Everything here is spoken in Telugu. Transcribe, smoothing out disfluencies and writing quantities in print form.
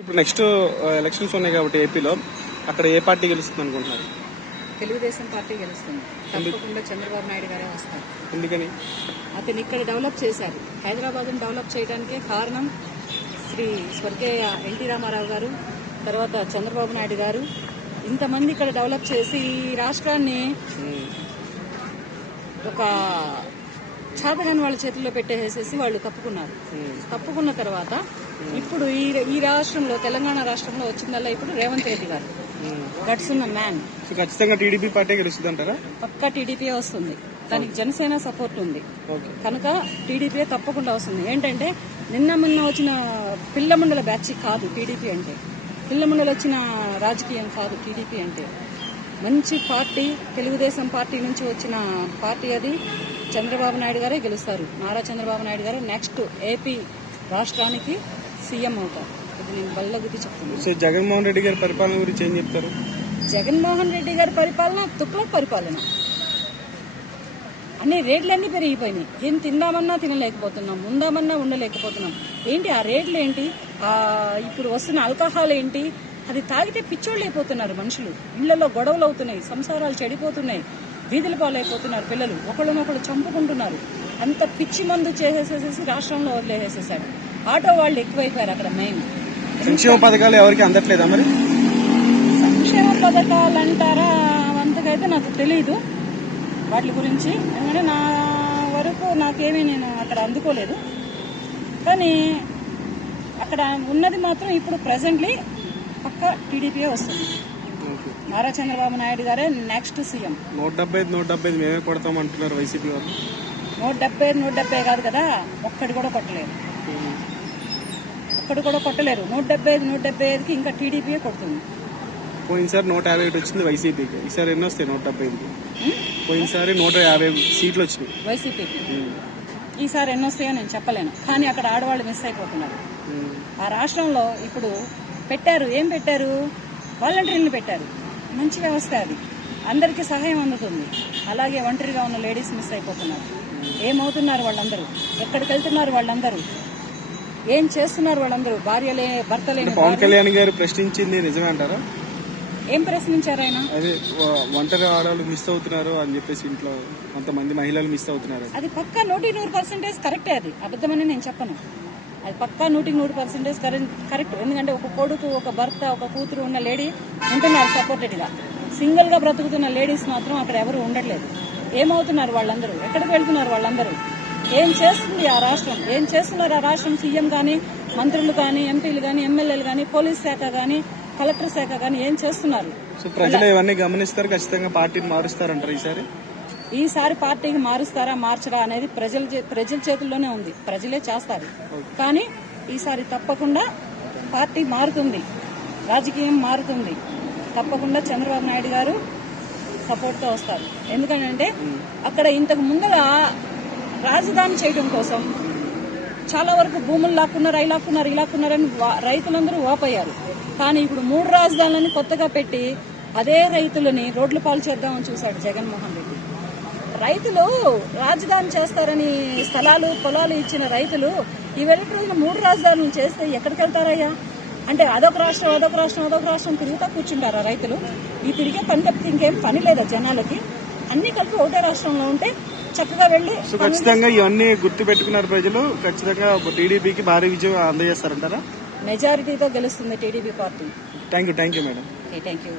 ఇప్పుడు నెక్స్ట్ ఎలక్షన్స్ ఉన్నాయి కాబట్టి ఏపీలో అక్కడ ఏ పార్టీ గెలుస్తుంది అనుకుంటున్నారు? తెలుగుదేశం పార్టీ గెలుస్తుంది. తప్పకుండా చంద్రబాబు నాయుడు గారే వస్తారు. ఎందుకని? అతను ఇక్కడ డెవలప్ చేశారు. హైదరాబాద్ను డెవలప్ చేయడానికే కారణం శ్రీ స్వర్గీయ ఎన్టీ రామారావు గారు, తర్వాత చంద్రబాబు నాయుడు గారు. ఇంతమంది ఇక్కడ డెవలప్ చేసి ఈ రాష్ట్రాన్ని ఒక చాతగాని వాళ్ళ చేతుల్లో పెట్టేసేసి వాళ్ళు కప్పుకున్నారు. కప్పుకున్న తర్వాత ఇప్పుడు ఈ రాష్ట్రంలో, తెలంగాణ రాష్ట్రంలో వచ్చిందల్లా ఇప్పుడు రేవంత్ రెడ్డి గారు గట్స్ ఉన్న మ్యాన్. ఖచ్చితంగా టీడీపీ పార్టీ గెలుస్తుంది అంటారా? పక్కా టీడీపీ వస్తుంది. దానికి జనసేన సపోర్ట్ ఉంది కనుక టీడీపీ తప్పకుండా వస్తుంది. ఏంటంటే నిన్న మొన్న వచ్చిన పిల్లమండల బ్యాచ్ కాదు టీడీపీ అంటే. పిల్లమండలి వచ్చిన రాజకీయం కాదు టీడీపీ అంటే. మంచి పార్టీ, తెలుగుదేశం పార్టీ నుంచి వచ్చిన పార్టీ అది. చంద్రబాబు నాయుడు గారే గెలుస్తారు. నారా చంద్రబాబు నాయుడు గారు నెక్స్ట్ ఏపీ రాష్ట్రానికి సీఎం అవుతారు. ఇది నేను బల్లగుద్ది చెప్తున్నాను. సో జగన్మోహన్ రెడ్డి గారి పరిపాలన గురించి ఏం చెప్తారు? జగన్మోహన్ రెడ్డి గారి పరిపాలన తుక్లక్ పరిపాలన. అన్ని రేట్లన్నీ పెరిగిపోయినాయి. ఏం తిందామన్నా తినలేకపోతున్నాం, ఉందామన్నా ఉండలేకపోతున్నాం. ఏంటి ఆ రేట్లు ఏంటి? ఇప్పుడు వస్తున్న ఆల్కహాల్ ఏంటి? అది తాగితే పిచ్చోళ్ళు అయిపోతున్నారు మనుషులు. ఇళ్లలో గొడవలు అవుతున్నాయి, సంసారాలు చెడిపోతున్నాయి, వీధుల పాలైపోతున్నారు పిల్లలు, ఒకళ్ళనొకళ్ళు చంపుకుంటున్నారు. అంత పిచ్చి మందు చేసేసేసి రాష్ట్రంలో వదిలేసేసాడు. ఆటో వాళ్ళు ఎక్కువైపోయారు అక్కడ. మెయిన్ సంక్షేమ పథకాలు ఎవరికి అందట్లేదా? మరి సంక్షేమ పథకాలు అంటారా, అంతకైతే నాకు తెలీదు వాటి గురించి. ఎందుకంటే నా వరకు నాకేమీ నేను అక్కడ అందుకోలేదు. కానీ అక్కడ ఉన్నది మాత్రం ఇప్పుడు ప్రెసెంట్లీ పక్కా టీడీపీయే వస్తుంది. నారా చంద్రబాబు నాయుడు గారే నెక్స్ట్ సీఎం. 175 మేమే కొడతాం అంటున్నారు వైసీపీ వాళ్ళు. 175 కాదు కదా, ఒక్కడి కూడా కొట్టలేరు. 175కి ఇంకా టీడీపీయే కొడుతుంది. పోయినసారి 151 వచ్చింది వైసీపీకి, ఈసారి ఎన్ని వస్తాయి? 175కి. పోయినసారి 150 సీట్లు వచ్చినాయి వైసీపీకి. ఈసారి ఎన్ని వస్తాయో నేను చెప్పలేను. కానీ అక్కడ ఆడవాళ్ళు మిస్ అయిపోతున్నారు. ఆ రాష్ట్రంలో ఇప్పుడు పెట్టారు, ఏం పెట్టారు? వాలంటీర్లు పెట్టారు. మంచి వ్యవస్థ అది, అందరికీ సహాయం అందుతుంది. అలాగే ఒంటరిగా ఉన్న లేడీస్ మిస్ అయిపోతున్నారు. ఏమవుతున్నారు వాళ్ళందరూ? ఎక్కడికి వెళ్తున్నారు వాళ్ళందరూ? ఏం చేస్తున్నారు వాళ్ళందరూ? భర్తలేని పవన్ కళ్యాణ్ గారు ప్రశ్నించింది నిజమే అంటారా? ఏం ప్రశ్నించారు ఆయన? అదే ఒంటరి ఆడవాళ్ళు మిస్ అవుతున్నారు అని చెప్పేసి, ఇంట్లో కొంతమంది మహిళలు మిస్ అవుతున్నారు. అది పక్కా 100% కరెక్టే. అది అబద్ధమని నేను చెప్పను. అది పక్కా 100% కరెక్ట్. ఎందుకంటే ఒక కొడుకు, ఒక భర్త, ఒక కూతురు ఉన్న లేడీ ఉంటున్నారు సపోర్టెడ్ గా. సింగిల్ గా బ్రతుకుతున్న లేడీస్ మాత్రం అక్కడ ఎవరు ఉండట్లేదు. ఏమవుతున్నారు వాళ్ళందరూ? ఎక్కడికి వెళ్తున్నారు వాళ్ళందరూ? ఏం చేస్తుంది ఆ రాష్ట్రం? ఏం చేస్తున్నారు ఆ రాష్ట్రం? సీఎం కానీ, మంత్రులు కానీ, ఎంపీలు కానీ, ఎమ్మెల్యేలు కానీ, పోలీస్ శాఖ కానీ, కలెక్టర్ శాఖ కానీ ఏం చేస్తున్నారు? సో ప్రజలు ఇవన్నీ గమనిస్తారు, ఖచ్చితంగా పార్టీని మారుస్తారంటారు ఈసారి పార్టీకి మారుస్తారా మార్చరా అనేది ప్రజల చేతుల్లోనే ఉంది. ప్రజలే చేస్తారు. కానీ ఈసారి తప్పకుండా పార్టీ మారుతుంది, రాజకీయం మారుతుంది. తప్పకుండా చంద్రబాబు నాయుడు గారు సపోర్ట్ తో వస్తారు. ఎందుకంటే అక్కడ ఇంతకు ముందర రాజధాని చేయడం కోసం చాలా వరకు భూములు లాక్కున్నారు, ఇలాక్కున్నారని రైతులందరూ వాపోయారు. కానీ ఇప్పుడు 3 రాజధానులని కొత్తగా పెట్టి అదే రైతులని రోడ్ల పాలు చేద్దామని చూశాడు జగన్మోహన్ రెడ్డి. రైతులు రాజధాని చేస్తారని స్థలాలు, పొలాలు ఇచ్చిన రైతులు ఈ వెళ్లి రోజున 3 రాజధానులు చేస్తే ఎక్కడికి వెళ్తారయ్యా? అంటే అదొక రాష్ట్రం తిరుగుతా కూర్చుంటారా రైతులు? ఈ తిరిగే పని తప్పితే ఇంకేం పని లేదా జనాలకి? అన్ని కలిపి ఒకటే రాష్ట్రంలో ఉంటే చక్కగా వెళ్లి. ఖచ్చితంగా ఇవన్నీ గుర్తు పెట్టుకున్నారు ప్రజలు. ఖచ్చితంగా టీడీపీకి భారీ విజయం అందజేస్తారంటారా? మెజారిటీతో గెలుస్తుంది TDP party. Thank you madam. Thank you.